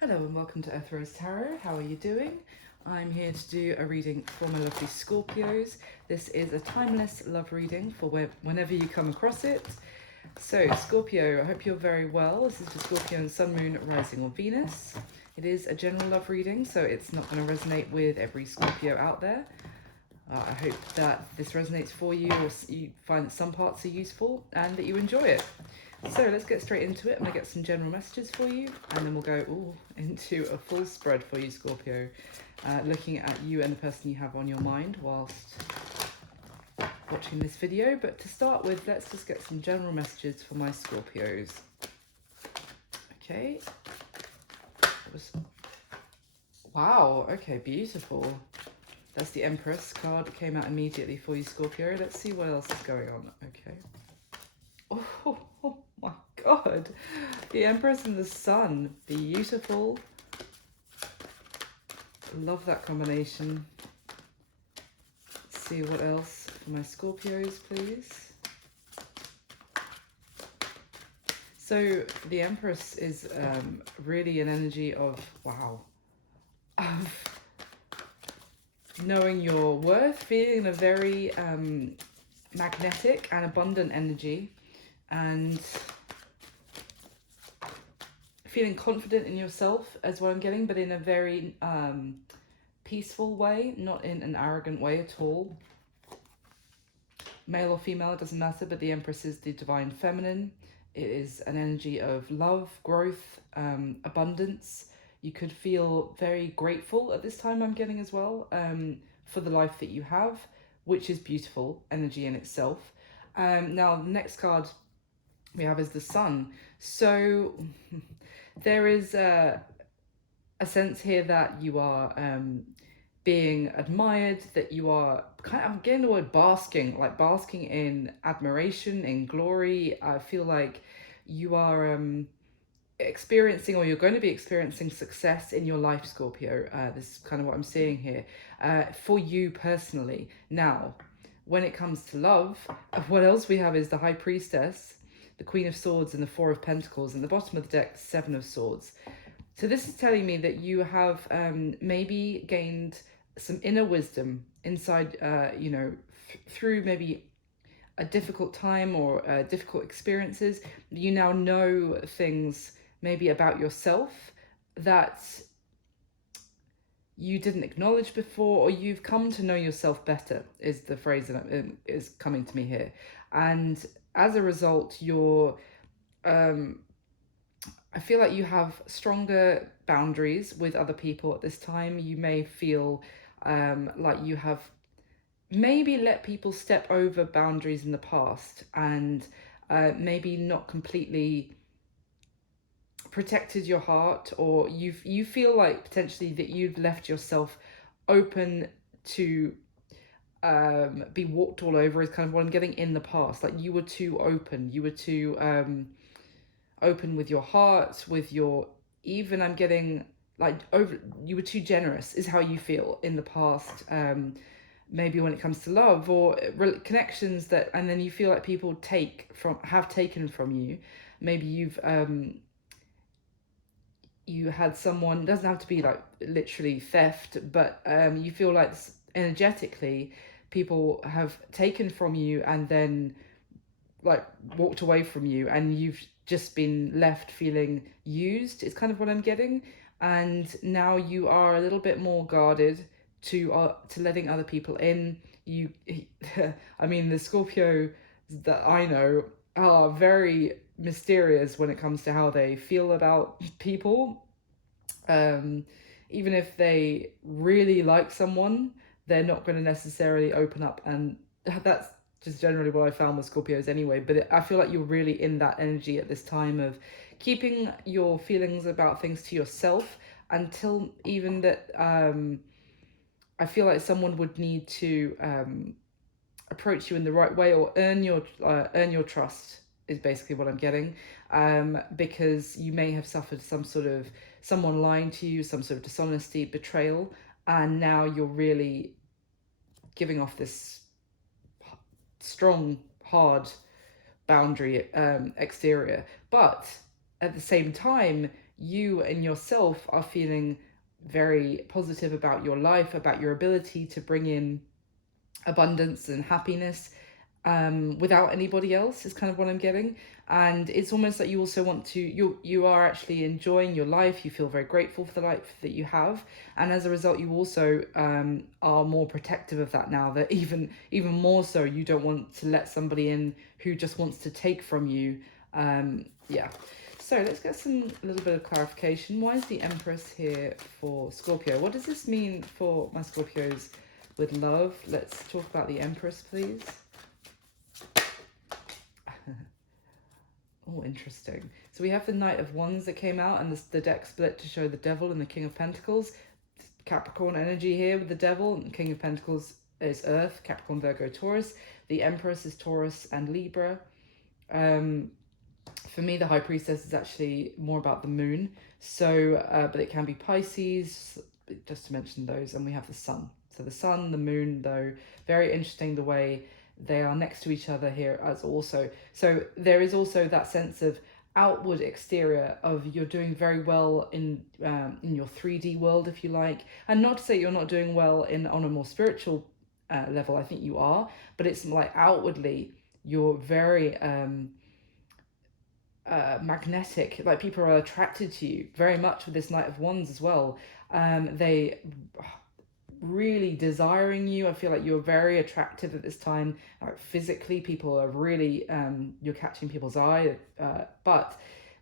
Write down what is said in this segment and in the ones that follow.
Hello and welcome to Earth Rose Tarot. How are you doing? I'm here to do a reading for my lovely Scorpios. This is a timeless love reading for whenever you come across it. So Scorpio, I hope you're very well. This is for Scorpio and Sun, Moon, Rising or Venus. It is a general love reading, so it's not going to resonate with every Scorpio out there. I hope that this resonates for you, or you find that some parts are useful and that you enjoy it. So let's get straight into it. I'm going to get some general messages for you, and then we'll go into a full spread for you, Scorpio, looking at you and the person you have on your mind whilst watching this video. But to start with, let's just get some general messages for my Scorpios. Okay. Wow, okay, beautiful. That's the Empress card that came out immediately for you, Scorpio. Let's see what else is going on. Okay. Oh my God. The Empress and the Sun. Beautiful. Love that combination. Let's see what else for my Scorpios, please. So the Empress is really an energy of, wow, of knowing your worth, feeling a very magnetic and abundant energy, and feeling confident in yourself as what I'm getting, but in a very peaceful way, not in an arrogant way at all. Male or female, it doesn't matter, but the Empress is the divine feminine. It is an energy of love, growth, abundance. You could feel very grateful at this time, I'm getting as well, for the life that you have, which is beautiful energy in itself. Now, the next card we have is the Sun. So there is a sense here that you are being admired, that you are I'm getting the word basking, like basking in admiration, in glory. I feel like you are experiencing, or you're going to be experiencing, success in your life, Scorpio. This is kind of what I'm seeing here for you personally. Now, when it comes to love, what else we have is the High Priestess, the Queen of Swords, and the Four of Pentacles, and the bottom of the deck, Seven of Swords. So this is telling me that you have maybe gained some inner wisdom inside, through maybe a difficult time or difficult experiences. You now know things maybe about yourself that you didn't acknowledge before, or you've come to know yourself better, is the phrase that is coming to me here. And as a result, you're I feel like you have stronger boundaries with other people at this time. You may feel like you have maybe let people step over boundaries in the past, and maybe not completely protected your heart, or you feel like potentially that you've left yourself open to be walked all over, is kind of what I'm getting in the past. Like you were too open, you were too open with your heart, with your, even I'm getting like over, you were too generous is how you feel in the past, maybe when it comes to love or connections, that, and then you feel like people have taken from you. Maybe you had someone, doesn't have to be like literally theft, but you feel like energetically people have taken from you and then like walked away from you, and you've just been left feeling used, is kind of what I'm getting. And now you are a little bit more guarded to letting other people in. You I mean, the Scorpio that I know are very mysterious when it comes to how they feel about people. Even if they really like someone, they're not going to necessarily open up, and that's just generally what I found with Scorpios anyway. But I feel like you're really in that energy at this time of keeping your feelings about things to yourself, until even that I feel like someone would need to approach you in the right way, or earn your trust, is basically what I'm getting. Because you may have suffered some sort of someone lying to you, some sort of dishonesty, betrayal, and now you're really giving off this strong, hard boundary exterior. But at the same time, you and yourself are feeling very positive about your life, about your ability to bring in abundance and happiness without anybody else, is kind of what I'm getting. And it's almost like you also want to, you are actually enjoying your life. You feel very grateful for the life that you have, and as a result you also are more protective of that now, that even more so you don't want to let somebody in who just wants to take from you. Yeah, so let's get a little bit of clarification. Why is the Empress here for Scorpio? What does this mean for my Scorpios with love? Let's talk about the Empress, please. Oh, interesting. So we have the Knight of Wands that came out, and the deck split to show the Devil and the King of Pentacles. Capricorn energy here with the Devil, and King of Pentacles is Earth, Capricorn, Virgo, Taurus. The Empress is Taurus and Libra. For me, the High Priestess is actually more about the moon. So, but it can be Pisces, just to mention those. And we have the Sun. So the Sun, the Moon, though, very interesting the way they are next to each other here as also. So there is also that sense of outward exterior of you're doing very well in your 3D world, if you like. And not to say you're not doing well on a more spiritual level. I think you are. But it's like outwardly, you're very... magnetic, like people are attracted to you very much with this Knight of Wands as well. They really desiring you. I feel like you're very attractive at this time. Physically, people are really you're catching people's eye. But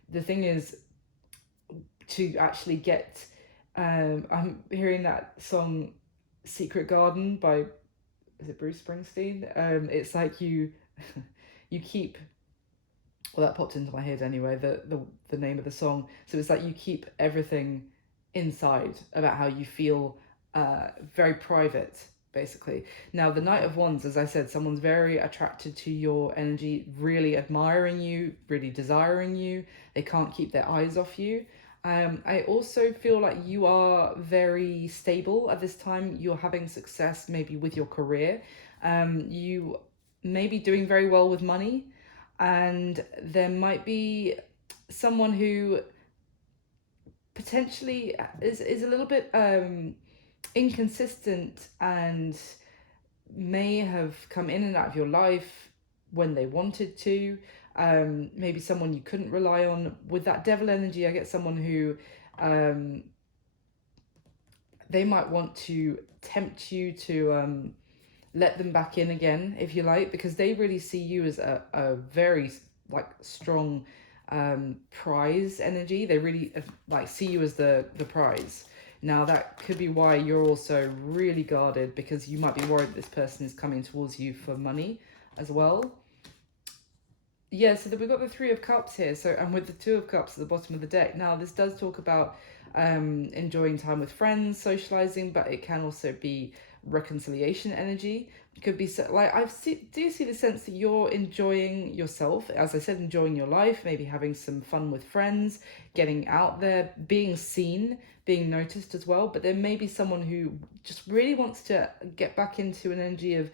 the thing is, to actually get I'm hearing that song Secret Garden by, is it Bruce Springsteen? It's like you you keep, well, that popped into my head anyway, the name of the song. So it's like you keep everything inside about how you feel, very private, basically. Now, the Knight of Wands, as I said, someone's very attracted to your energy, really admiring you, really desiring you. They can't keep their eyes off you. I also feel like you are very stable at this time. You're having success maybe with your career. You may be doing very well with money, and there might be someone who potentially is a little bit inconsistent and may have come in and out of your life when they wanted to. Maybe someone you couldn't rely on. With that Devil energy, I get someone who they might want to tempt you to let them back in again, if you like, because they really see you as a very like strong prize energy. They really like see you as the prize. Now that could be why you're also really guarded, because you might be worried that this person is coming towards you for money as well. Yeah, so we've got the Three of Cups here, so, and with the Two of Cups at the bottom of the deck. Now this does talk about enjoying time with friends, socializing, but it can also be reconciliation energy. It could be so, like do see the sense that you're enjoying yourself, as I said, enjoying your life, maybe having some fun with friends, getting out there, being seen, being noticed as well. But there may be someone who just really wants to get back into an energy of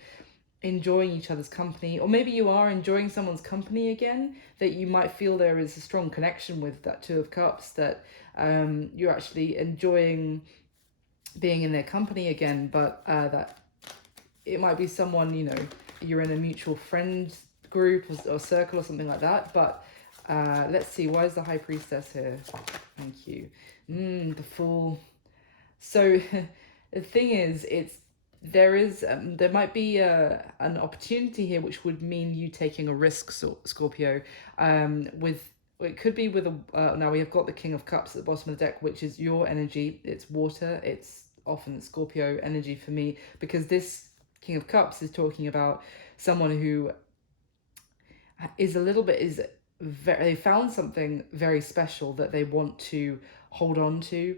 enjoying each other's company, or maybe you are enjoying someone's company again, that you might feel there is a strong connection with that Two of Cups, that you're actually enjoying being in their company again, but that it might be someone, you know, you're in a mutual friend group or circle or something like that. But let's see, why is the High Priestess here? Thank you. The Fool. So the thing is, there might be an opportunity here which would mean you taking a risk, Scorpio. With it could be with a now we have got the King of Cups at the bottom of the deck, which is your energy. It's water. It's often Scorpio energy for me, because this King of Cups is talking about someone who is a little bit they found something very special that they want to hold on to,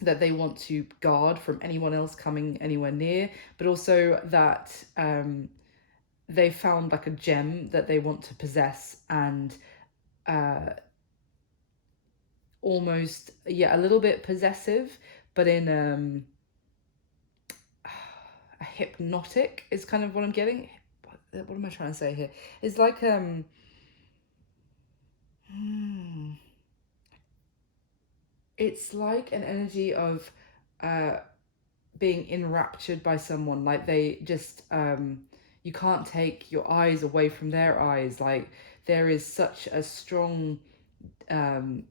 that they want to guard from anyone else coming anywhere near, but also that they found like a gem that they want to possess, and almost, yeah, a little bit possessive, but in a hypnotic is kind of what I'm getting. What am I trying to say here? It's like It's like an energy of uh, being enraptured by someone. Like they just, you can't take your eyes away from their eyes. Like there is such a strong um,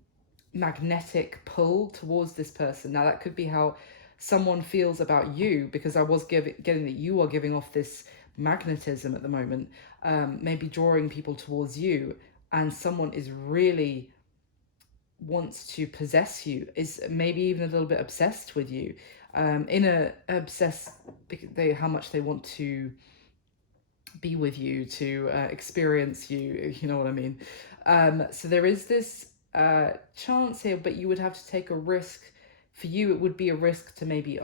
magnetic pull towards this person. Now that could be how someone feels about you, because I was getting that you are giving off this magnetism at the moment, maybe drawing people towards you, and someone is really wants to possess you, is maybe even a little bit obsessed with you, in a obsessed because how much they want to be with you, to experience you, you know what I mean. So there is this chance here, but you would have to take a risk. For you it would be a risk to maybe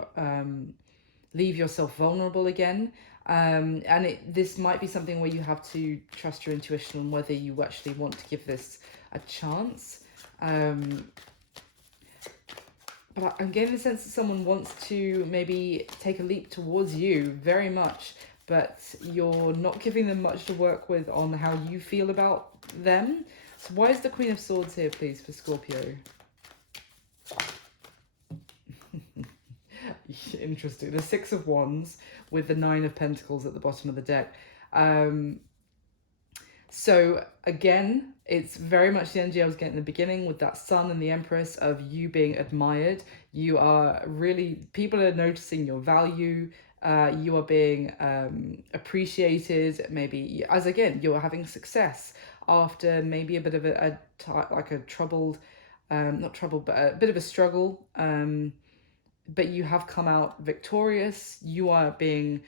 leave yourself vulnerable again, and this might be something where you have to trust your intuition on whether you actually want to give this a chance. But I'm getting the sense that someone wants to maybe take a leap towards you very much, but you're not giving them much to work with on how you feel about them. So why is the Queen of Swords here, please, for Scorpio? Interesting. The Six of Wands with the Nine of Pentacles at the bottom of the deck. So again, it's very much the energy I was getting in the beginning with that Sun and the Empress, of you being admired. You are really, people are noticing your value. You are being appreciated. Maybe as again, you're having success after maybe a bit of like a troubled, not troubled, but a bit of a struggle. But you have come out victorious. You are being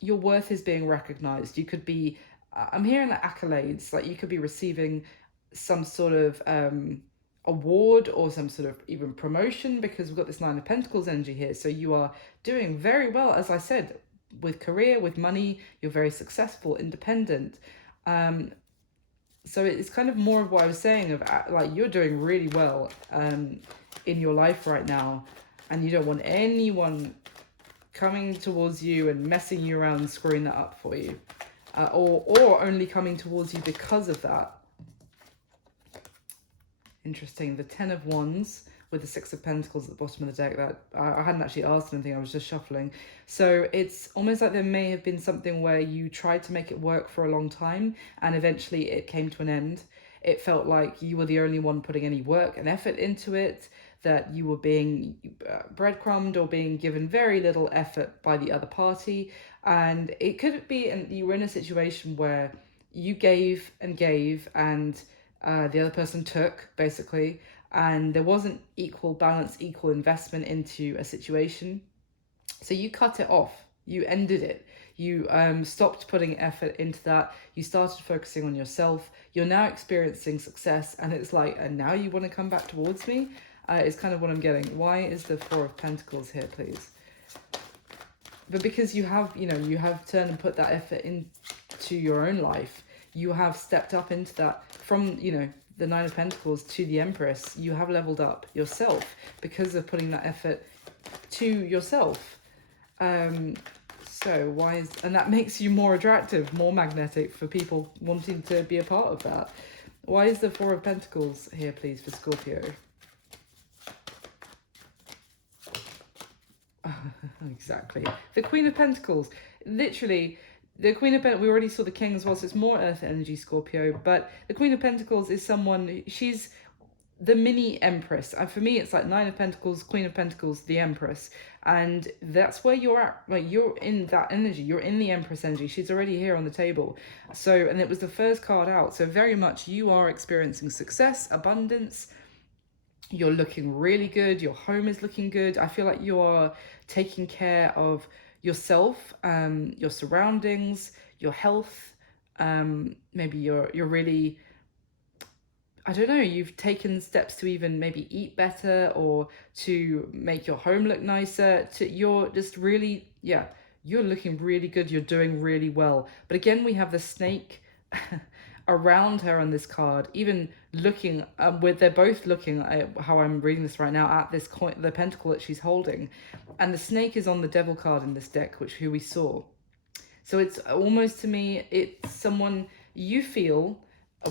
your worth is being recognized. You could be, I'm hearing accolades, like you could be receiving some sort of award or some sort of even promotion, because we've got this Nine of Pentacles energy here. So you are doing very well, as I said, with career, with money. You're very successful, independent. So it's kind of more of what I was saying of like you're doing really well in your life right now, and you don't want anyone coming towards you and messing you around and screwing that up for you, or only coming towards you because of that. Interesting. The Ten of Wands with the Six of Pentacles at the bottom of the deck. That I hadn't actually asked anything, I was just shuffling. So it's almost like there may have been something where you tried to make it work for a long time and eventually it came to an end. It felt like you were the only one putting any work and effort into it, that you were being breadcrumbed or being given very little effort by the other party. And it could be, and you were in a situation where you gave and gave, and the other person took, basically, and there wasn't equal balance, equal investment into a situation. So you cut it off, you ended it. You stopped putting effort into that. You started focusing on yourself. You're now experiencing success, and it's like, and now you want to come back towards me? Is kind of what I'm getting. Why is the Four of Pentacles here, please? But because you have, you have turned and put that effort into your own life. You have stepped up into that from, the Nine of Pentacles to the Empress. You have leveled up yourself because of putting that effort to yourself. So why is, and that makes you more attractive, more magnetic for people wanting to be a part of that. Why is the Four of Pentacles here, please, for Scorpio? Exactly. The Queen of Pentacles. Literally, the Queen of Pentacles, we already saw the King as well, so it's more Earth energy, Scorpio. But the Queen of Pentacles is someone, she's the mini Empress. And for me, it's like Nine of Pentacles, Queen of Pentacles, the Empress. And that's where you're at. Like, you're in that energy. You're in the Empress energy. She's already here on the table. So, and it was the first card out. So very much you are experiencing success, abundance. You're looking really good. Your home is looking good. I feel like you are taking care of yourself, your surroundings, your health. Maybe you're really, I don't know, you've taken steps to even maybe eat better or to make your home look nicer. You're just really, yeah, you're looking really good. You're doing really well. But again, we have the snake around her on this card, even looking they're both looking at how I'm reading this right now at this coin, the pentacle that she's holding, and the snake is on the devil card in this deck, who we saw. So it's almost, to me, it's someone you feel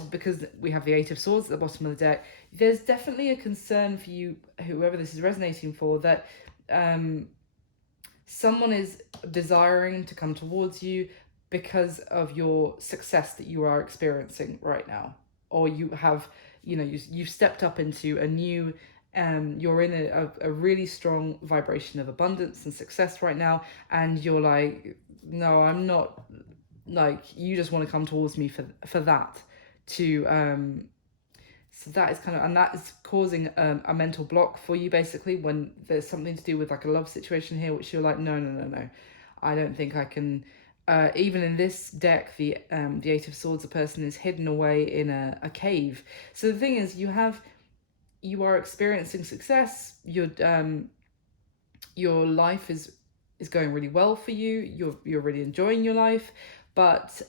because we have the Eight of Swords at the bottom of the deck, there's definitely a concern for you, whoever this is resonating for, that someone is desiring to come towards you because of your success that you are experiencing right now, or you have, you've stepped up into a new, you're in a really strong vibration of abundance and success right now, and you're like, no, I'm not, like, you just want to come towards me for that to so that is kind of, and that is causing a mental block for you, basically, when there's something to do with like a love situation here, which you're like, no, I don't think I can. Even in this deck, the Eight of Swords, a person is hidden away in a cave. So the thing is, you are experiencing success. Your life is going really well for you. You're really enjoying your life, but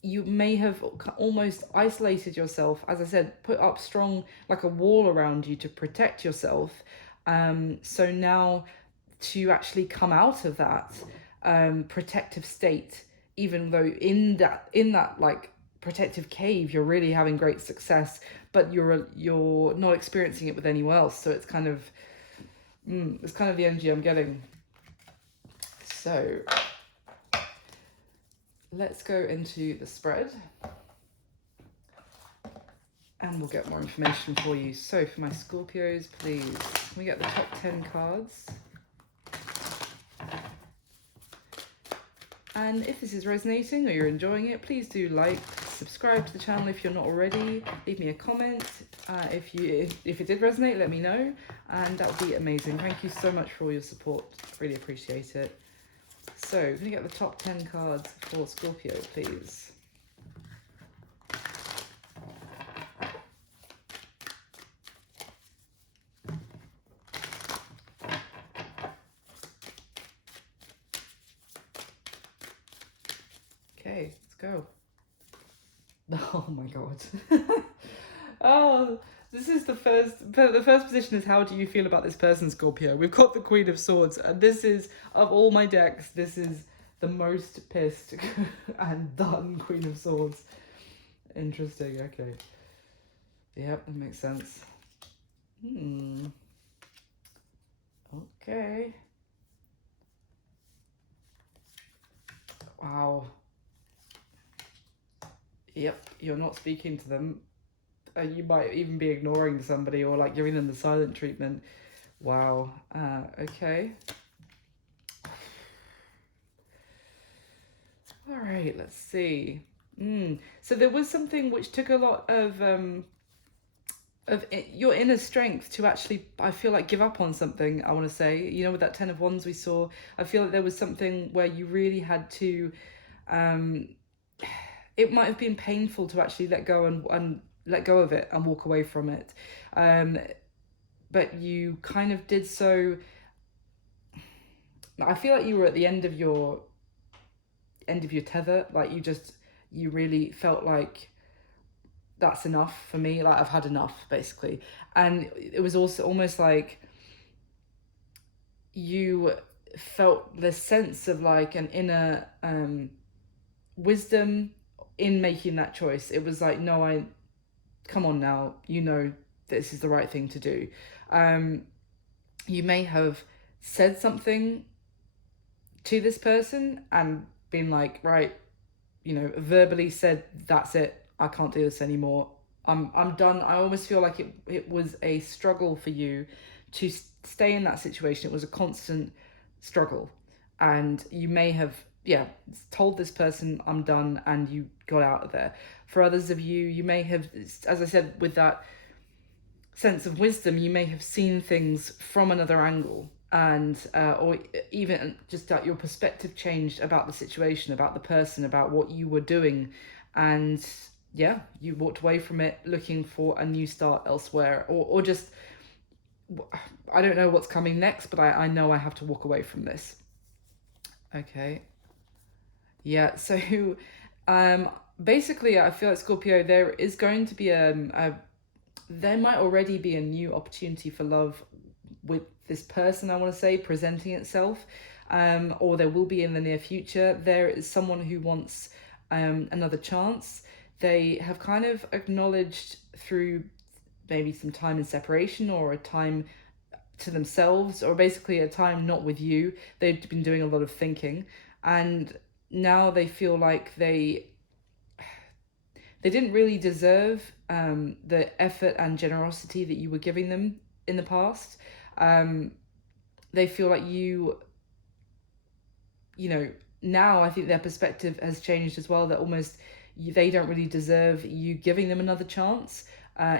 you may have almost isolated yourself, as I said, put up strong, like a wall around you to protect yourself. So now to actually come out of that protective state, even though in that like protective cave you're really having great success, but you're not experiencing it with anyone else. So it's kind of the energy I'm getting. So let's go into the spread and we'll get more information for you. So for my Scorpios, please, can we get the top 10 cards? And if this is resonating or you're enjoying it, please do like, subscribe to the channel if you're not already. Leave me a comment. If it did resonate, let me know, and that would be amazing. Thank you so much for all your support. Really appreciate it. So, can you get the top 10 cards for Scorpio, please? Okay, let's go. Oh my god. Oh, this is the first position is, how do you feel about this person, Scorpio? We've got the Queen of Swords, and this is, of all my decks, this is the most pissed and done Queen of Swords. Interesting, okay. Yep, that makes sense. Okay. Wow. Yep, you're not speaking to them. You might even be ignoring somebody, or like you're in the silent treatment. Wow. Okay. All right, let's see. So there was something which took a lot of your inner strength to actually, I feel like, give up on something. I want to say, with that 10 of Wands we saw, I feel like there was something where you really had to. It might have been painful to actually let go and let go of it and walk away from it, but you kind of did so. I feel like you were at the end of your tether. Like you really felt like, that's enough for me, like I've had enough, basically. And it was also almost like you felt this sense of like an inner wisdom in making that choice. It was like, no, come on now, this is the right thing to do. You may have said something to this person and been like, right, verbally said, that's it, I can't do this anymore, I'm done. I almost feel like it was a struggle for you to stay in that situation. It was a constant struggle, and you may have told this person, I'm done, and you got out of there. For others of you, you may have, as I said, with that sense of wisdom, you may have seen things from another angle, and or even just that your perspective changed about the situation, about the person, about what you were doing, and you walked away from it looking for a new start elsewhere, or just, I don't know what's coming next, but I know I have to walk away from this. Okay. Yeah, so basically I feel like, Scorpio, there is going to be there might already be a new opportunity for love with this person, I want to say, presenting itself, or there will be in the near future. There is someone who wants another chance they have kind of acknowledged through maybe some time in separation or a time to themselves, or basically a time not with you. They've been doing a lot of thinking, and now they feel like they didn't really deserve the effort and generosity that you were giving them in the past. They feel like you know, now I think their perspective has changed as well, that almost they don't really deserve you giving them another chance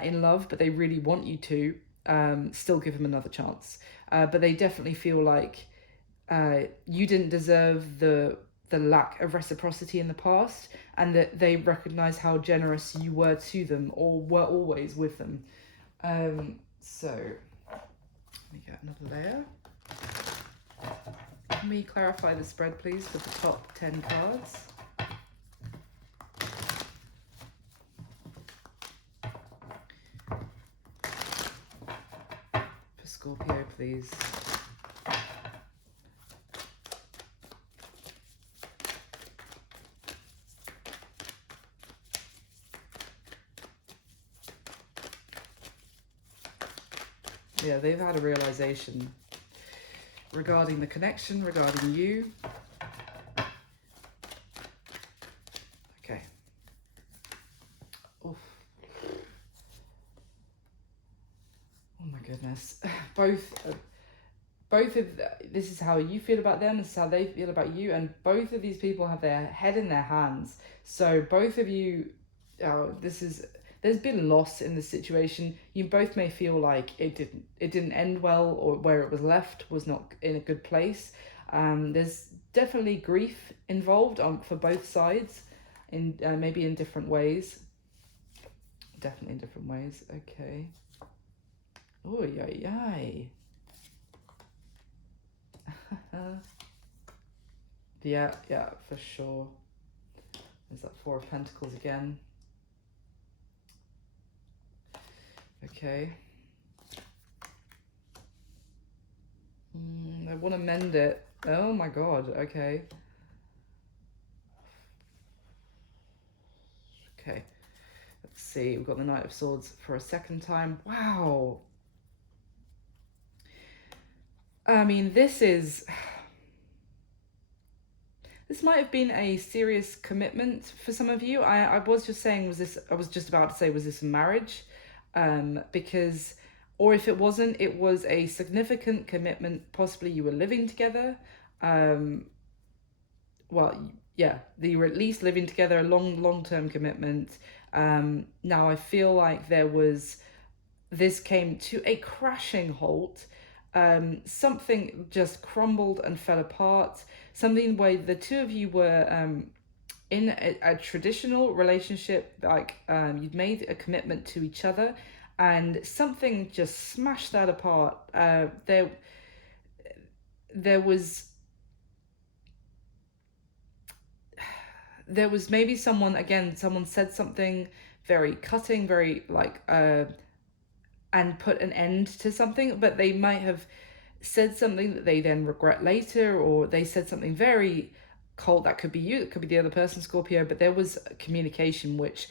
in love, but they really want you to still give them another chance. But they definitely feel like you didn't deserve the lack of reciprocity in the past, and that they recognize how generous you were to them or were always with them. So let me get another layer. Can we clarify the spread, please, for the top 10 cards? For Scorpio, please. Yeah, they've had a realization regarding the connection, regarding you. Okay. Oof. Oh my goodness. Both of this is how you feel about them, this is how they feel about you, and both of these people have their head in their hands. So both of you, there's been loss in this situation. You both may feel like it didn't end well, or where it was left was not in a good place. There's definitely grief involved for both sides, in maybe in different ways. Definitely in different ways. Okay. Oh yeah. Yeah, for sure. There's that Four of Pentacles again. Okay. I want to mend it. Oh my god, okay. Okay. Let's see, we've got the Knight of Swords for a second time. Wow. I mean, this might have been a serious commitment for some of you. I was just saying, I was just about to say, was this a marriage? Because, or if it wasn't, it was a significant commitment. Possibly you were living together. Well, yeah, you were at least living together, a long-term commitment. Now I feel like this came to a crashing halt. Something just crumbled and fell apart. Something where the two of you were in a traditional relationship, like you'd made a commitment to each other, and something just smashed that apart. There was maybe someone said something very cutting, very like and put an end to something, but they might have said something that they then regret later, or they said something very cold. That could be you, it could be the other person, Scorpio, but there was communication which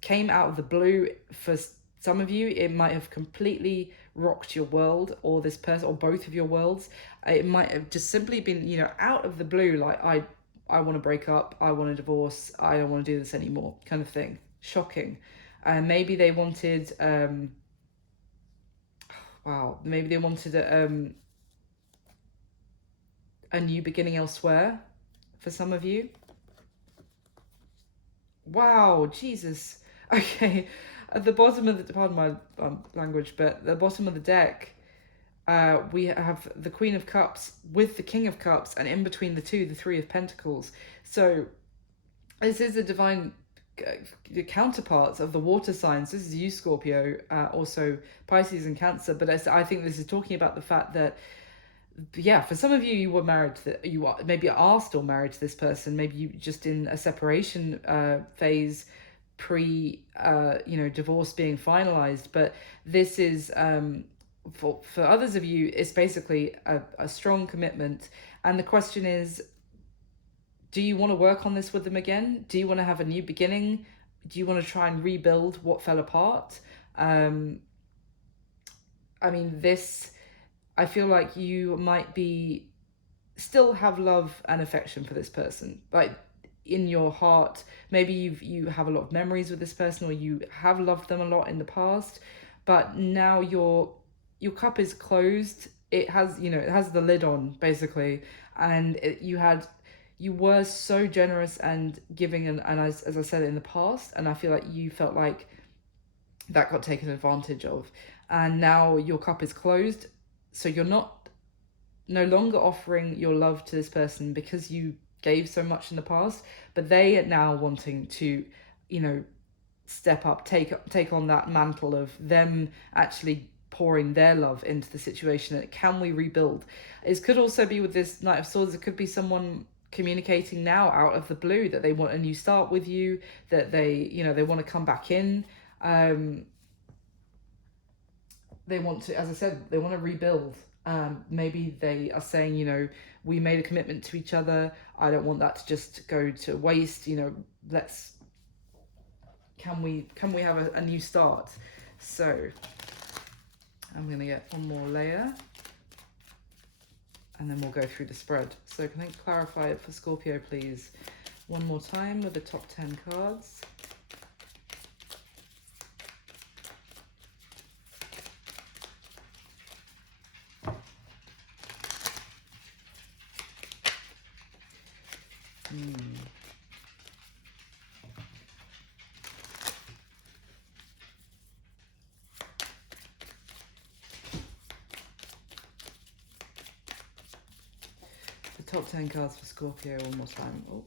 came out of the blue. For some of you, it might have completely rocked your world, or this person, or both of your worlds. It might have just simply been, out of the blue, like, I want to break up, I want a divorce, I don't want to do this anymore, kind of thing. Shocking. Maybe they wanted maybe they wanted a new beginning elsewhere for some of you. Wow, Jesus. Okay, at the bottom of the, pardon my language, but at the bottom of the deck, we have the Queen of Cups with the King of Cups, and in between the two, the Three of Pentacles. So this is a divine counterparts of the water signs. This is you, Scorpio, also Pisces and Cancer. But I think this is talking about the fact that, yeah, for some of you, you were married you maybe are still married to this person. Maybe you just in a separation phase, pre divorce being finalized. But this is for others of you, it's basically a strong commitment. And the question is, do you want to work on this with them again? Do you want to have a new beginning? do you want to try and rebuild what fell apart? um I mean, this, I feel like you might be still have love and affection for this person, like in your heart. Maybe you have a lot of memories with this person, or you have loved them a lot in the past, but now your cup is closed. It has, you know, it has the lid on basically. And you were so generous and giving, and as I said, in the past, and I feel like you felt like that got taken advantage of, and now your cup is closed. So you're not no longer offering your love to this person because you gave so much in the past, but they are now wanting to, you know, step up, take on that mantle of them actually pouring their love into the situation. And can we rebuild? It could also be with this Knight of Swords, it could be someone communicating now out of the blue that they want a new start with you, that they, you know, they want to come back in. They want to, as I said, they want to rebuild. Maybe they are saying, you know, we made a commitment to each other. I don't want that to just go to waste. You know, let's, can we have a new start? So I'm gonna get one more layer, and then we'll go through the spread. So can I clarify it for Scorpio, please, one more time with the top 10 cards? The top 10 cards for Scorpio one more time. Oh.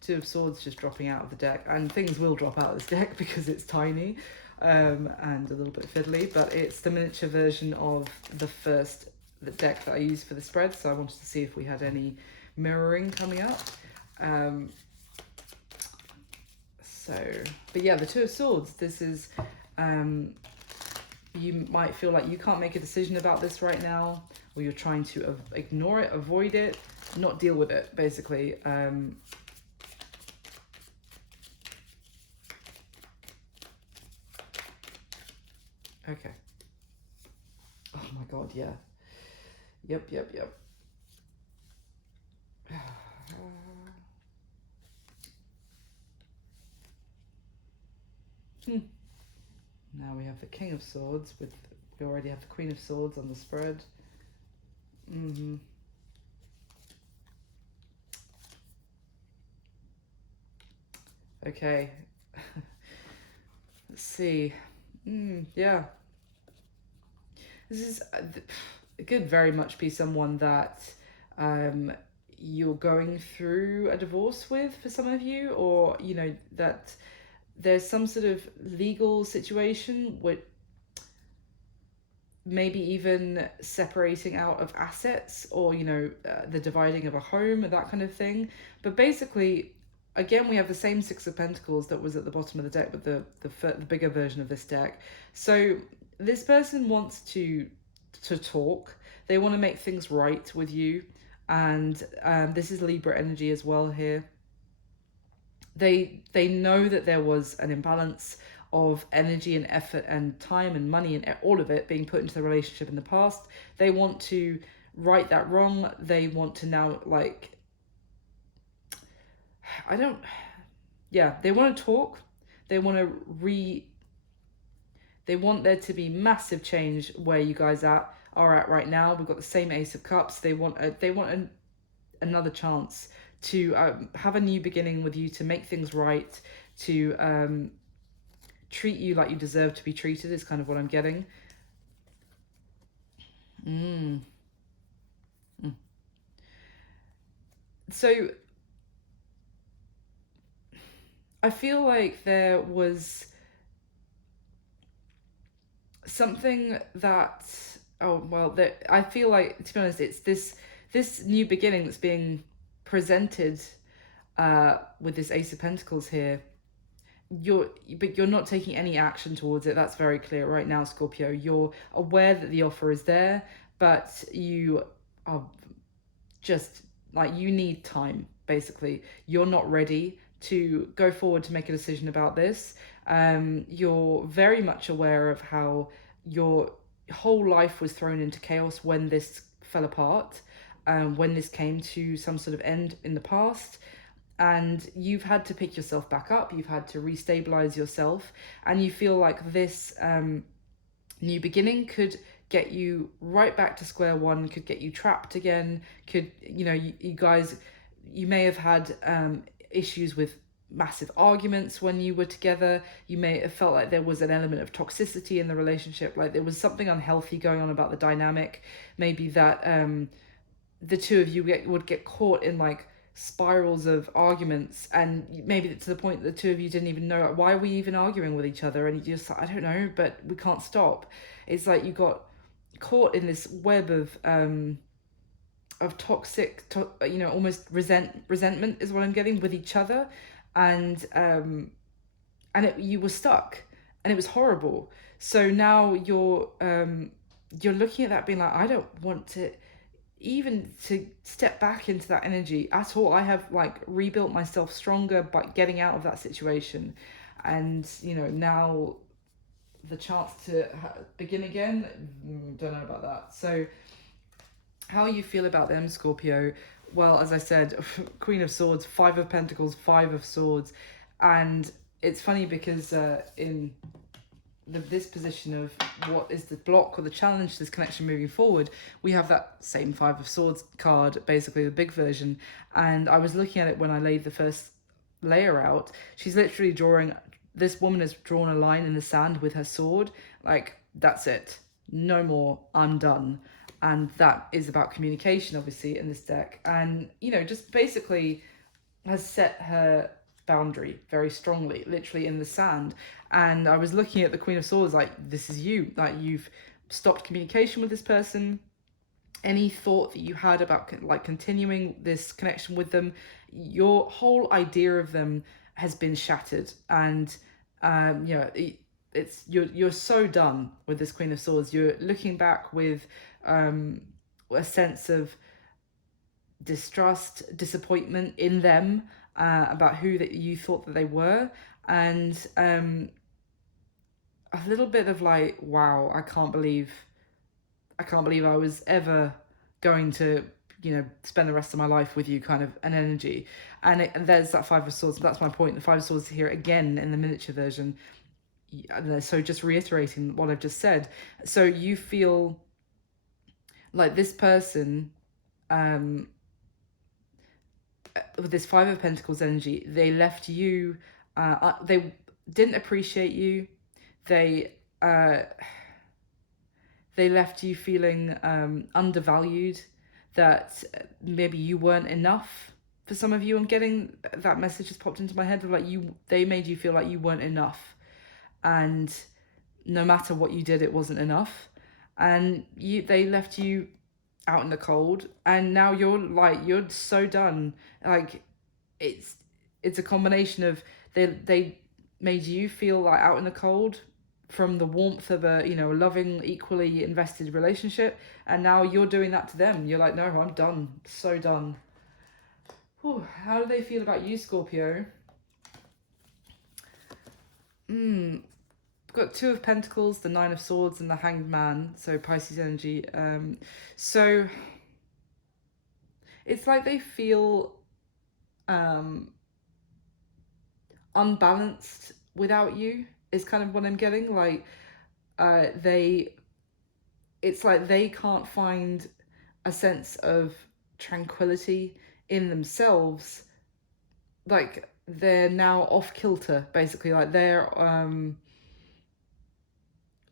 Two of Swords just dropping out of the deck, and things will drop out of this deck because it's tiny and a little bit fiddly, but it's the miniature version of the deck that I used for the spread, so I wanted to see if we had any mirroring coming up. But yeah, the Two of Swords, this is, you might feel like you can't make a decision about this right now, or you're trying to ignore it, avoid it, not deal with it, basically. Okay. Oh my god, yeah. Yep. Now we have the King of Swords we already have the Queen of Swords on the spread. Okay. Let's see. Yeah. This is it could very much be someone that you're going through a divorce with, for some of you, or, you know, that there's some sort of legal situation with maybe even separating out of assets, or, you know, the dividing of a home, that kind of thing. But basically, again, we have the same Six of Pentacles that was at the bottom of the deck, with the bigger version of this deck. So this person wants to talk. They want to make things right with you, and this is Libra energy as well here. They know that there was an imbalance of energy and effort and time and money and all of it being put into the relationship in the past. They want to right that wrong. They want to now, like, they want to talk. They want to they want there to be massive change where you guys are at right now. We've got the same Ace of Cups. They want another chance to have a new beginning with you, to make things right, to treat you like you deserve to be treated, is kind of what I'm getting. So I feel like there was something that, I feel like, to be honest, it's this new beginning that's being presented with this Ace of Pentacles here. But you're not taking any action towards it. That's very clear right now, Scorpio. You're aware that the offer is there, but you are just like, you need time, basically. You're not ready to go forward to make a decision about this. You're very much aware of how your whole life was thrown into chaos when this fell apart, when this came to some sort of end in the past. And you've had to pick yourself back up, you've had to restabilize yourself, and you feel like this new beginning could get you right back to square one, could get you trapped again, could, you guys, you may have had issues with massive arguments when you were together. You may have felt like there was an element of toxicity in the relationship, like there was something unhealthy going on about the dynamic. Maybe that the two of you would get caught in like spirals of arguments, and maybe to the point that the two of you didn't even know, like, why are we even arguing with each other, and you just, I don't know, but we can't stop. It's like you got caught in this web of toxic almost resentment is what I'm getting with each other. And you were stuck, and it was horrible. So now you're looking at that being like, I don't want to even to step back into that energy at all. I have like rebuilt myself stronger by getting out of that situation, and now the chance to begin again, don't know about that. So how you feel about them, Scorpio? Well, as I said, Queen of Swords, Five of Pentacles, Five of Swords. And it's funny because in this position of what is the block or the challenge to this connection moving forward, we have that same Five of Swords card, basically the big version. And I was looking at it when I laid the first layer out. She's literally this woman has drawn a line in the sand with her sword, like, that's it, no more, I'm done. And that is about communication, obviously, in this deck. And just basically has set her boundary very strongly, literally in the sand. And I was looking at the Queen of Swords, like, this is you, like, you've stopped communication with this person. Any thought that you had about like continuing this connection with them, your whole idea of them has been shattered. And it's you're so done with this Queen of Swords. You're looking back with a sense of distrust, disappointment in them, about who that you thought that they were, and a little bit of like, wow, I can't believe I was ever going to spend the rest of my life with you, kind of an energy. And there's that Five of Swords. That's my point. The Five of Swords here again in the miniature version. So just reiterating what I've just said. So you feel like this person, with this Five of Pentacles energy, they left you, they didn't appreciate you, they left you feeling undervalued, that maybe you weren't enough. For some of you, I'm getting that message just popped into my head of like, they made you feel like you weren't enough, and no matter what you did, it wasn't enough, and they left you out in the cold, and now you're so done. Like, it's a combination of they made you feel like out in the cold from the warmth of a loving, equally invested relationship, and now you're doing that to them. You're like, no, I'm done, so done. Whew. How do they feel about you, Scorpio? Got Two of Pentacles, the Nine of Swords, and the Hanged Man, so Pisces energy. So it's like they feel unbalanced without you, is kind of what I'm getting. Like, it's like they can't find a sense of tranquility in themselves. Like, they're now off kilter, basically. Like, they're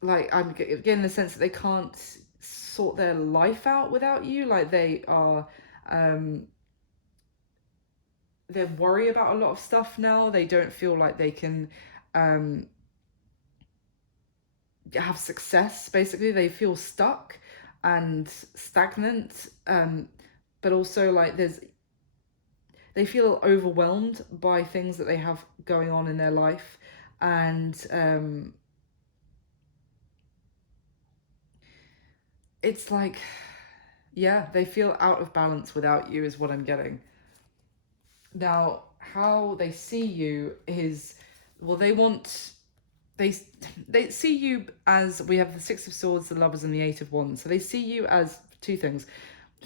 like, I'm getting the sense that they can't sort their life out without you. Like, they are they worry about a lot of stuff now. They don't feel like they can have success, basically. They feel stuck and stagnant, but also like they feel overwhelmed by things that they have going on in their life, and it's like, yeah, they feel out of balance without you, is what I'm getting. Now, how they see you is, well, they they see you as, we have the Six of Swords, the Lovers, and the Eight of Wands. So they see you as two things.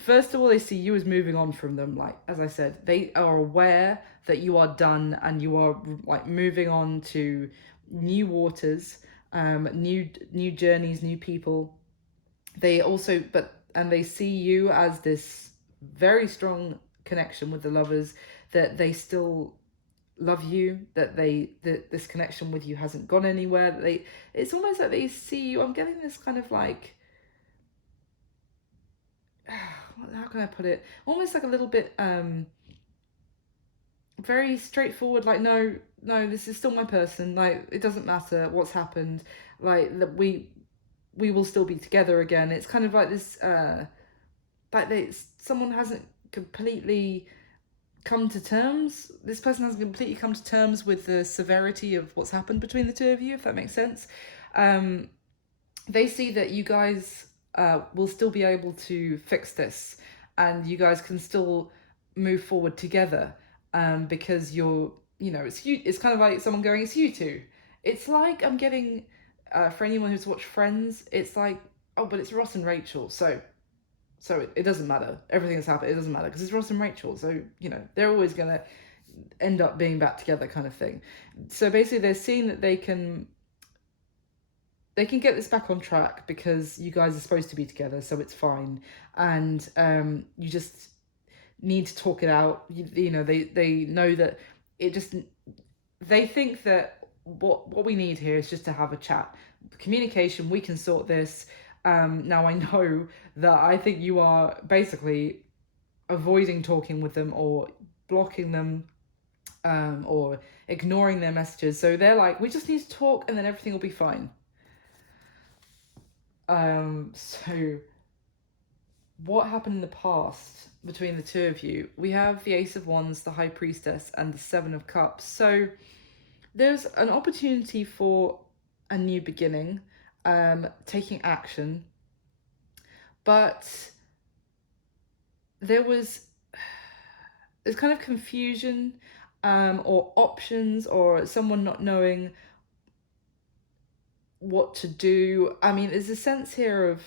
First of all, they see you as moving on from them. Like, as I said, they are aware that you are done and you are like moving on to new waters, new journeys, new people. They also, and they see you as this very strong connection with the Lovers, that they still love you, that this connection with you hasn't gone anywhere, that they, it's almost like they see you, I'm getting this kind of like, how can I put it, almost like a little bit very straightforward, like, no, this is still my person, like, it doesn't matter what's happened, like, that we will still be together again. It's kind of like this like someone hasn't completely come to terms, this person hasn't completely come to terms with the severity of what's happened between the two of you, if that makes sense. They see that you guys will still be able to fix this, and you guys can still move forward together, because you're, it's kind of like someone going, it's you two. It's like, I'm getting, for anyone who's watched Friends, it's like, oh, but it's Ross and Rachel, so it doesn't matter. Everything that's happened, it doesn't matter because it's Ross and Rachel. So, they're always going to end up being back together, kind of thing. So basically, they're seeing that they can get this back on track because you guys are supposed to be together, so it's fine. And you just need to talk it out. They know that it just, they think that what we need here is just to have a chat. Communication, we can sort this. Now I know that I think you are basically avoiding talking with them or blocking them, or ignoring their messages. So they're like, we just need to talk and then everything will be fine. So what happened in the past between the two of you? We have the Ace of Wands, the High Priestess, and the Seven of Cups. So there's an opportunity for a new beginning, taking action, but there's kind of confusion, or options, or someone not knowing what to do. I mean, there's a sense here of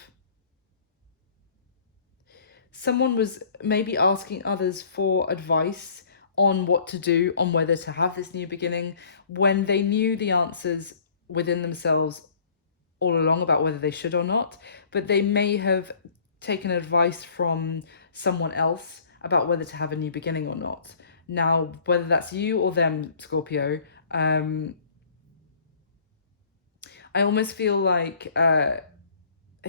someone was maybe asking others for advice on what to do, on whether to have this new beginning, when they knew the answers within themselves all along about whether they should or not. But they may have taken advice from someone else about whether to have a new beginning or not. Now, whether that's you or them, Scorpio, I almost feel like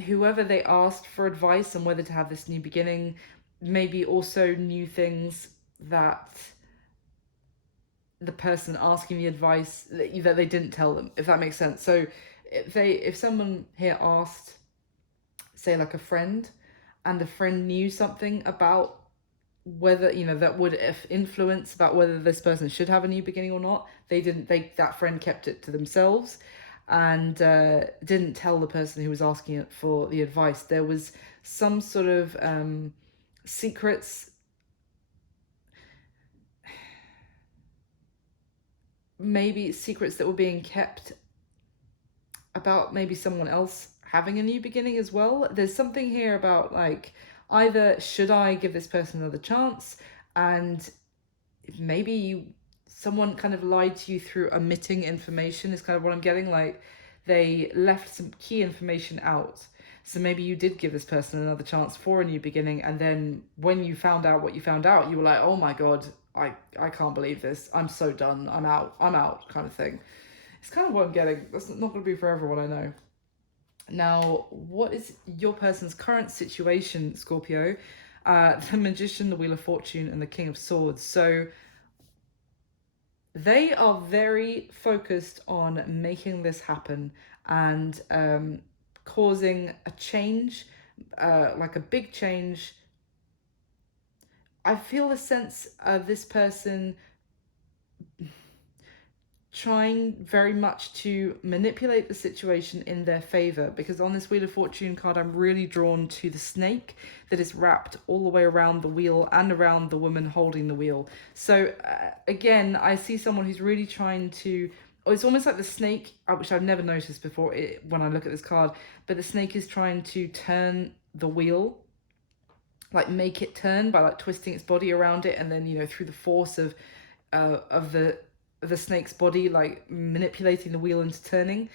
whoever they asked for advice on whether to have this new beginning maybe also knew things that the person asking the advice that they didn't tell them, if that makes sense. So if someone here asked, say, like a friend, and the friend knew something about whether, that would influence about whether this person should have a new beginning or not, that friend kept it to themselves, and didn't tell the person who was asking it for the advice. There was some sort of secrets, maybe secrets that were being kept about maybe someone else having a new beginning as well. There's something here about, like, either should I give this person another chance, and maybe someone kind of lied to you through omitting information, is kind of what I'm getting. Like, they left some key information out. So maybe you did give this person another chance for a new beginning, and then when you found out what you found out, you were like, oh my god, I can't believe this. I'm so done. I'm out, kind of thing. It's kind of what I'm getting. That's not going to be for everyone, I know. Now, what is your person's current situation, Scorpio? The Magician, the Wheel of Fortune, and the King of Swords. So they are very focused on making this happen, and causing a change, like a big change. I feel a sense of this person trying very much to manipulate the situation in their favor, because on this Wheel of Fortune card I'm really drawn to the snake that is wrapped all the way around the wheel and around the woman holding the wheel. So again, I see someone who's really trying to, oh, it's almost like the snake, which I've never noticed before when I look at this card, but the snake is trying to turn the wheel, like make it turn by like twisting its body around it, and then through the force of the snake's body, like manipulating the wheel into turning,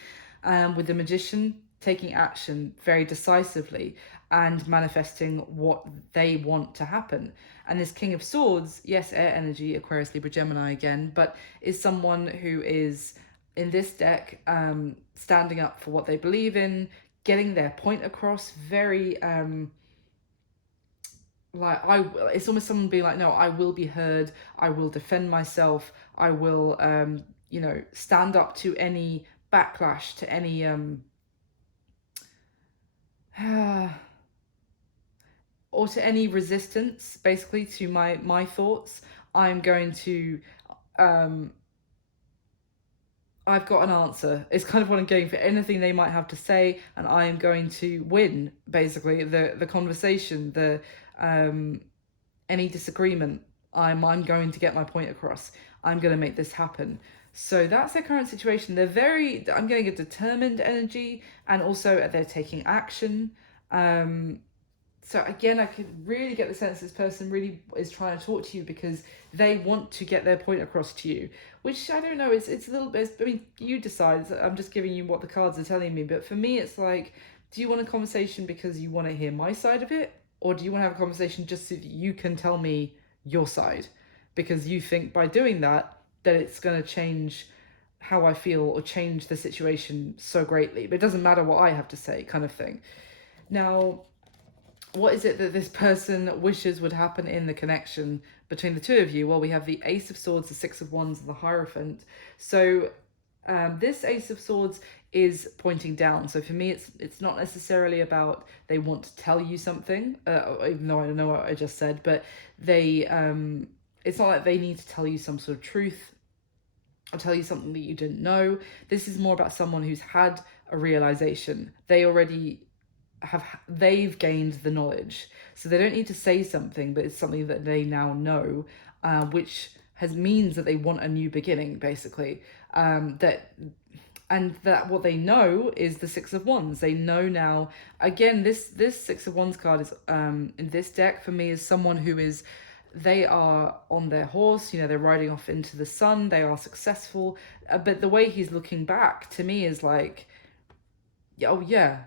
with the magician taking action very decisively and manifesting what they want to happen. And this King of Swords, yes, air energy, Aquarius, Libra, Gemini again, but is someone who is in this deck standing up for what they believe in, getting their point across very it's almost someone being like, no, I will be heard, I will defend myself, I will stand up to any backlash, to any or to any resistance, basically, to my thoughts. I'm going to I've got an answer. It's kind of what I'm going for, anything they might have to say, and I am going to win, basically, the conversation, the any disagreement. I'm going to get my point across. I'm going to make this happen. So that's their current situation. I'm getting a determined energy, and also they're taking action. So again, I could really get the sense this person really is trying to talk to you because they want to get their point across to you, which I don't know, it's a little bit, I mean, you decide. I'm just giving you what the cards are telling me, but for me, it's like, do you want a conversation because you want to hear my side of it? Or do you want to have a conversation just so that you can tell me your side? Because you think by doing that, that it's going to change how I feel or change the situation so greatly. But it doesn't matter what I have to say, kind of thing. Now, what is it that this person wishes would happen in the connection between the two of you? Well, we have the Ace of Swords, the Six of Wands, and the Hierophant. So this Ace of Swords is pointing down. So for me, it's not necessarily about they want to tell you something, even though I know what I just said, but they it's not like they need to tell you some sort of truth or tell you something that you didn't know. This is more about someone who's had a realization. They've gained the knowledge, so they don't need to say something, but it's something that they now know, which means that they want a new beginning, basically. That what they know is the Six of Wands. They know now. Again, this Six of Wands card is in this deck for me is someone who is, they are on their horse, they're riding off into the sun, they are successful, but the way he's looking back to me is like, oh yeah,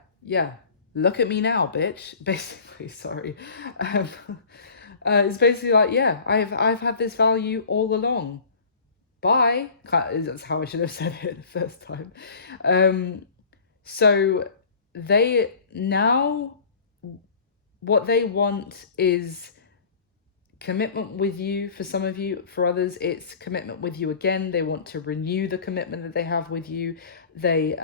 look at me now, bitch, basically. Sorry. It's basically like, yeah, I've had this value all along. Bye. That's how I should have said it the first time. So they now, what they want is commitment with you. For some of you, for others, it's commitment with you again. They want to renew the commitment that they have with you. They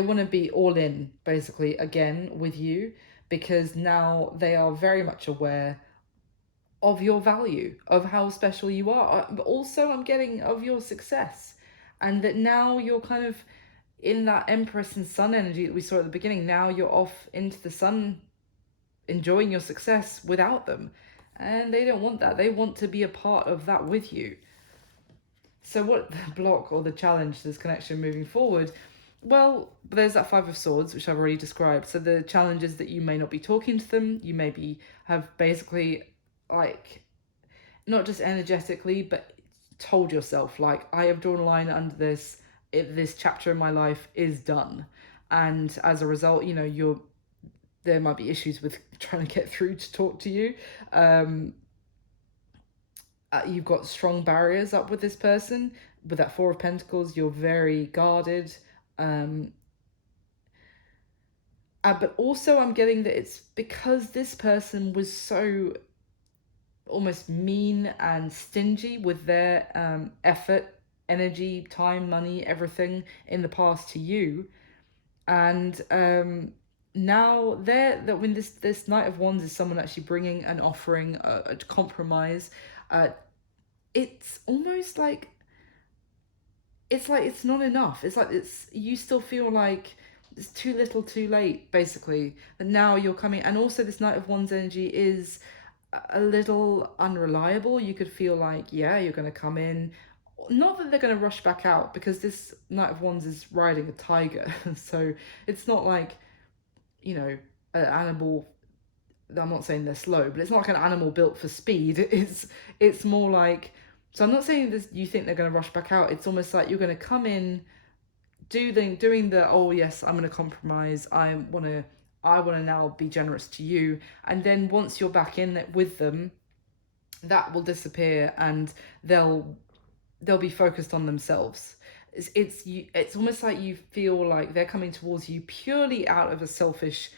want to be all in, basically, again with you, because now they are very much aware of your value, of how special you are, but also I'm getting of your success, and that now you're kind of in that Empress and Sun energy that we saw at the beginning. Now you're off into the sun, enjoying your success without them, and they don't want that. They want to be a part of that with you. So what the block or the challenge to this connection moving forward? Well, there's that Five of Swords, which I've already described. So the challenge is that you may not be talking to them. You maybe have basically, like, not just energetically, but told yourself, like, I have drawn a line under this. This chapter in my life is done. And as a result, there might be issues with trying to get through to talk to you. You've got strong barriers up with this person. With that Four of Pentacles, you're very guarded. But also I'm getting that it's because this person was so almost mean and stingy with their effort, energy, time, money, everything in the past to you. And now when this Knight of Wands is someone actually bringing an offering, a compromise, it's almost like it's not enough. It's like you still feel like it's too little too late, basically. And now you're coming, and also this Knight of Wands energy is a little unreliable. You could feel like, yeah, you're going to come in, not that they're going to rush back out, because this Knight of Wands is riding a tiger. So it's not like, you know, an animal. I'm not saying they're slow, but it's not like an animal built for speed. It's more like, so I'm not saying this you think they're going to rush back out. It's almost like you're going to come in, doing the, oh yes, I'm going to compromise. I want to now be generous to you, and then once you're back in it with them, that will disappear, and they'll be focused on themselves. It's almost like you feel like they're coming towards you purely out of a selfish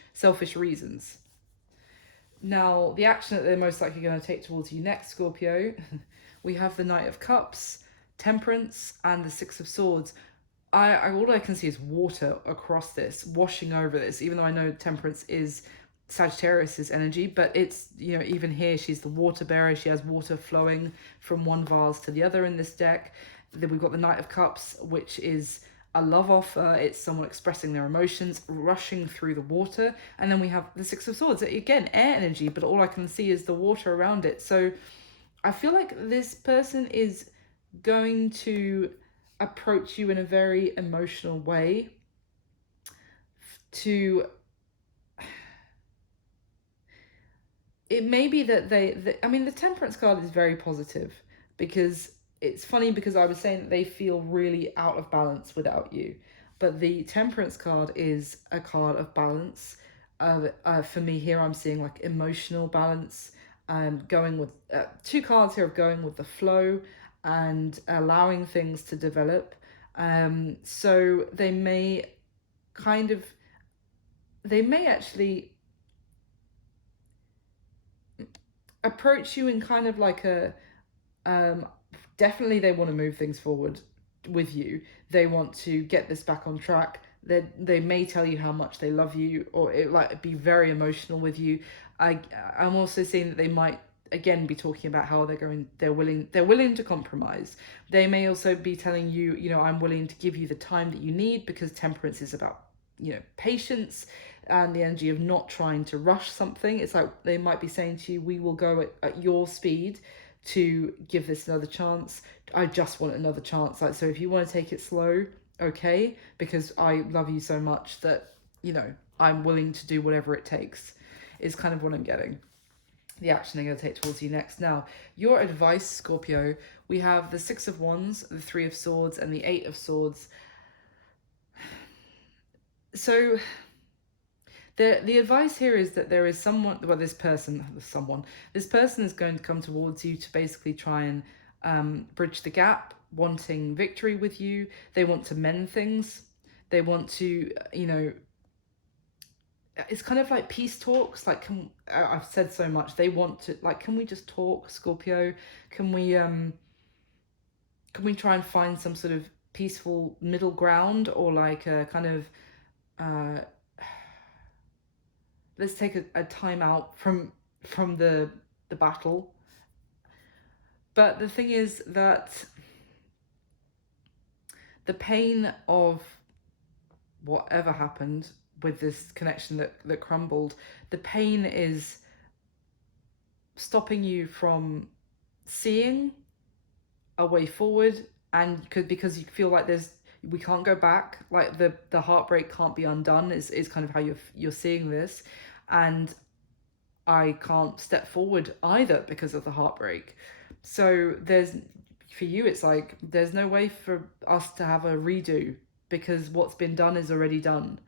reasons. Now, the action that they're most likely going to take towards you next, Scorpio, we have the Knight of Cups, Temperance, and the Six of Swords. All I can see is water across this, washing over this, even though I know Temperance is Sagittarius's energy, but it's, even here, she's the water bearer. She has water flowing from one vase to the other in this deck. Then we've got the Knight of Cups, which is a love offer. It's someone expressing their emotions, rushing through the water. And then we have the Six of Swords, again, air energy, but all I can see is the water around it. So I feel like this person is going to approach you in a very emotional way it may be that I mean, the Temperance card is very positive, because it's funny, because I was saying that they feel really out of balance without you, but the Temperance card is a card of balance. For me here, I'm seeing like emotional balance, going with two cards here of going with the flow and allowing things to develop. So they may actually approach you in kind of like a definitely they want to move things forward with you. They want to get this back on track. They may tell you how much they love you, or it like be very emotional with you. I'm also seeing that they might again be talking about how they're willing to compromise. They may also be telling you, I'm willing to give you the time that you need, because Temperance is about, patience and the energy of not trying to rush something. It's like they might be saying to you, we will go at your speed to give this another chance. I just want another chance. Like, so if you want to take it slow, okay, because I love you so much that, I'm willing to do whatever it takes, is kind of what I'm getting. The action they're going to take towards you next. Now, your advice, Scorpio, we have the Six of Wands, the Three of Swords, and the Eight of Swords. So the advice here is that there is this person is going to come towards you to basically try and bridge the gap, wanting victory with you. They want to mend things. They want to, it's kind of like peace talks. Like, I've said so much. They want to, like, can we just talk, Scorpio? Can we try and find some sort of peaceful middle ground, or like a kind of let's take a time out from the battle. But the thing is that the pain of whatever happened with this connection that crumbled, the pain is stopping you from seeing a way forward, and because you feel like we can't go back, like the heartbreak can't be undone, is kind of how you're seeing this. And I can't step forward either because of the heartbreak. So for you, it's like there's no way for us to have a redo, because what's been done is already done.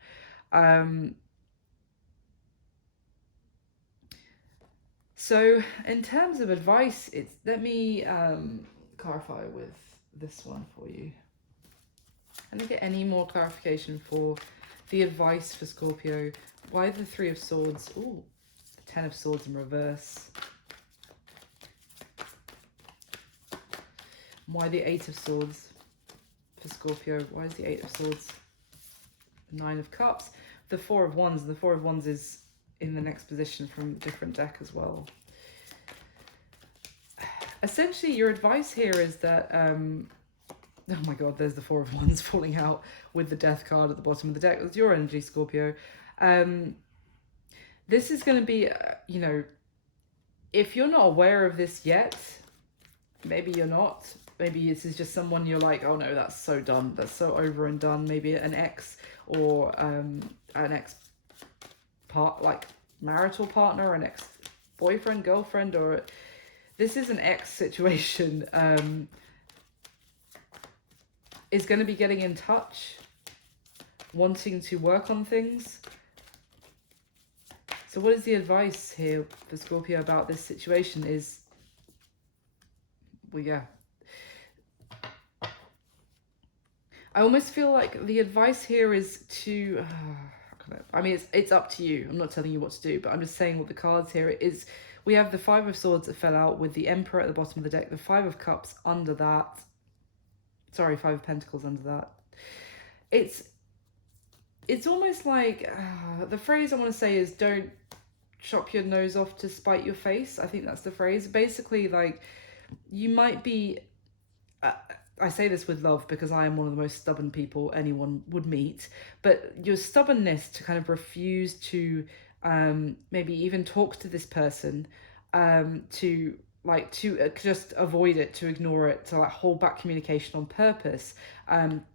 So in terms of advice, let me clarify with this one for you. Let me get any more clarification for the advice for Scorpio. Why the Three of Swords? Ooh, the Ten of Swords in reverse. Why the Eight of Swords for Scorpio? Why is the Eight of Swords? Nine of Cups. The Four of Wands. The Four of Wands is in the next position from a different deck as well. Essentially, your advice here is that oh my god, there's the Four of Wands falling out with the Death card at the bottom of the deck. That's your energy, Scorpio. This is going to be, if you're not aware of this yet, maybe you're not. Maybe this is just someone you're like, oh no, that's so done. That's so over and done. Maybe an ex or an ex marital partner, an ex boyfriend, girlfriend, or this is an ex situation. Is going to be getting in touch, wanting to work on things. So what is the advice here for Scorpio about this situation is, well, yeah. I almost feel like the advice here is to, I mean, it's up to you. I'm not telling you what to do, but I'm just saying what the cards here is. We have the Five of Swords that fell out with the Emperor at the bottom of the deck, the Five of Cups under that. Sorry, Five of Pentacles under that. It's almost like, the phrase I want to say is don't chop your nose off to spite your face. I think that's the phrase. Basically, like, you might be, I say this with love because I am one of the most stubborn people anyone would meet, but your stubbornness to kind of refuse to maybe even talk to this person, to just avoid it, to ignore it, to like hold back communication on purpose,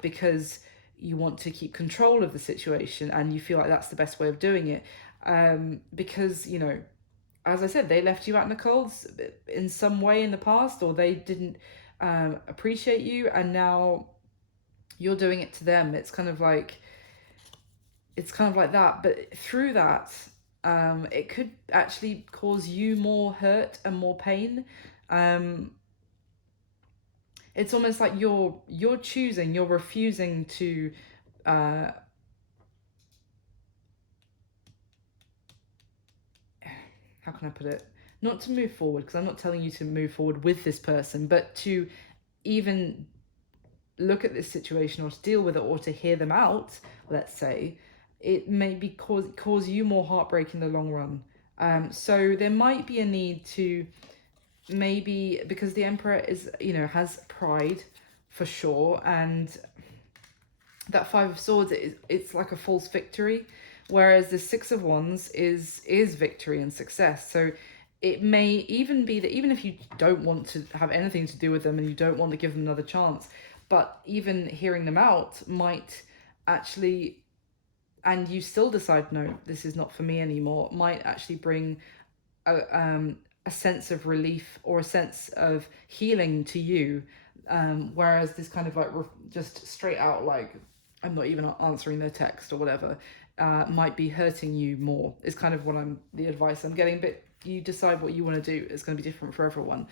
because you want to keep control of the situation and you feel like that's the best way of doing it, because, as I said, they left you out in the cold in some way in the past, or they didn't appreciate you, and now you're doing it to them. It's kind of like that, but through that, it could actually cause you more hurt and more pain. It's almost like you're refusing to how can I put it? Not to move forward, because I'm not telling you to move forward with this person, but to even look at this situation or to deal with it or to hear them out, let's say, it may be cause you more heartbreak in the long run. So there might be a need to maybe, because the Emperor is, has pride for sure, and that Five of Swords, it's like a false victory, whereas the Six of Wands is victory and success. So it may even be that even if you don't want to have anything to do with them and you don't want to give them another chance, but even hearing them out might actually, and you still decide, no, this is not for me anymore, might actually bring a sense of relief or a sense of healing to you. Whereas this kind of like just straight out, like, I'm not even answering their text or whatever, might be hurting you more, is kind of the advice I'm getting. But you decide what you want to do. It's going to be different for everyone.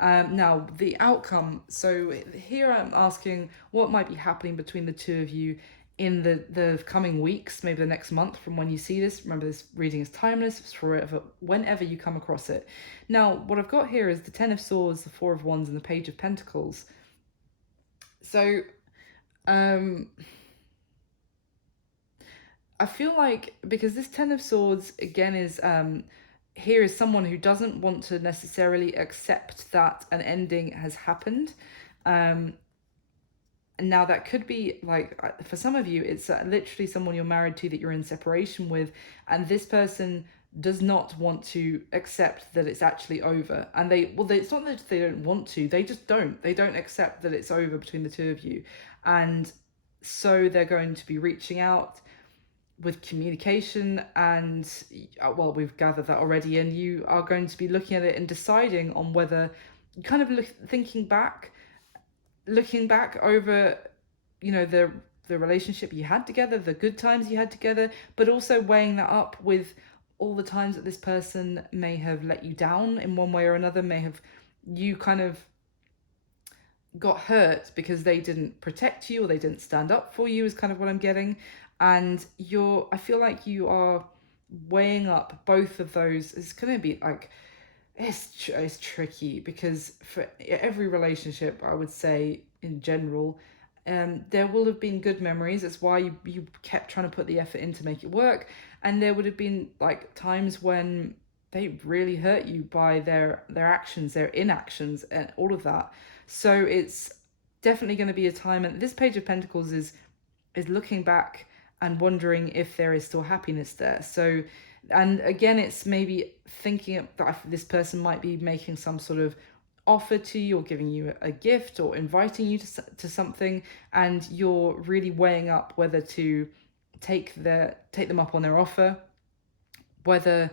Now, the outcome. So here I'm asking what might be happening between the two of you in the coming weeks, maybe the next month from when you see this. Remember, this reading is timeless. It's forever, whenever you come across it. Now, what I've got here is the Ten of Swords, the Four of Wands, and the Page of Pentacles. So, I feel like, because this Ten of Swords, again, is here is someone who doesn't want to necessarily accept that an ending has happened. And now that could be, like, for some of you, it's literally someone you're married to that you're in separation with, and this person does not want to accept that it's actually over. And it's not that they don't want to, they just don't. They don't accept that it's over between the two of you. And so they're going to be reaching out with communication, and well, we've gathered that already, and you are going to be looking at it and deciding on whether, kind of looking back over, the relationship you had together, the good times you had together, but also weighing that up with all the times that this person may have let you down in one way or another, may have, you kind of got hurt because they didn't protect you or they didn't stand up for you, is kind of what I'm getting. And I feel like you are weighing up both of those. It's going to be like, it's tricky, because for every relationship, I would say in general, there will have been good memories. That's why you kept trying to put the effort in to make it work. And there would have been like times when they really hurt you by their actions, their inactions, and all of that. So it's definitely going to be a time, and this Page of Pentacles is looking back and wondering if there is still happiness there. So, and again, it's maybe thinking that this person might be making some sort of offer to you or giving you a gift or inviting you to something, and you're really weighing up whether to take them up on their offer, whether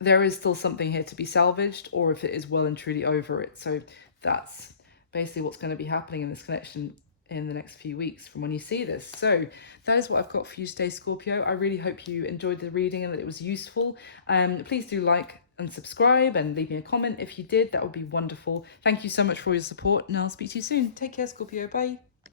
there is still something here to be salvaged, or if it is well and truly over it. So that's basically what's going to be happening in this connection in the next few weeks from when you see this. So that is what I've got for you today, Scorpio. I really hope you enjoyed the reading and that it was useful. Please do like and subscribe and leave me a comment if you did. That would be wonderful. Thank you so much for your support, and I'll speak to you soon. Take care, Scorpio. Bye.